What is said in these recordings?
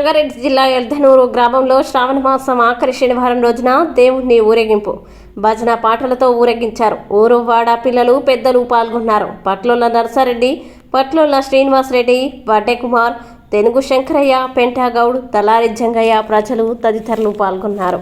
రంగారెడ్డి జిల్లా ఎల్ధనూరు గ్రామంలో శ్రావణ మాసం ఆఖరి శనివారం రోజున దేవుణ్ణి ఊరేగింపు. భజన పాటలతో ఊరేగించారు. ఊరు వాడ పిల్లలు పెద్దలు పాల్గొన్నారు. పట్లోల నర్సారెడ్డి పట్లోల శ్రీనివాస్ రెడ్డి వడ్డే కుమార్ తెనుగు శంకరయ్య పెంటాగౌడ్ తలారి జంగయ్య ప్రజలు తదితరులు పాల్గొన్నారు.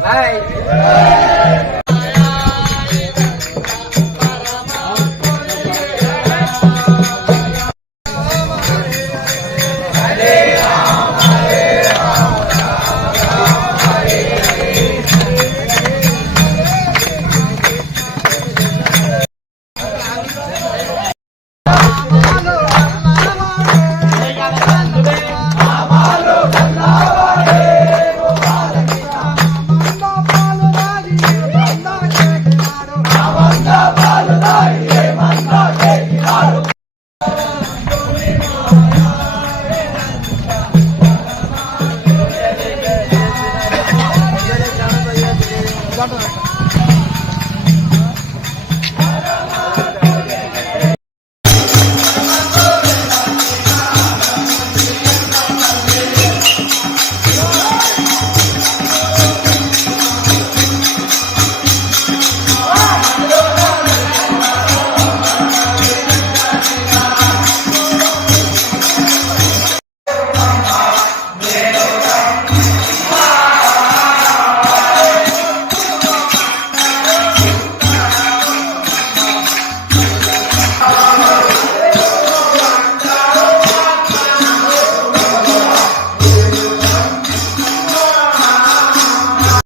Vai!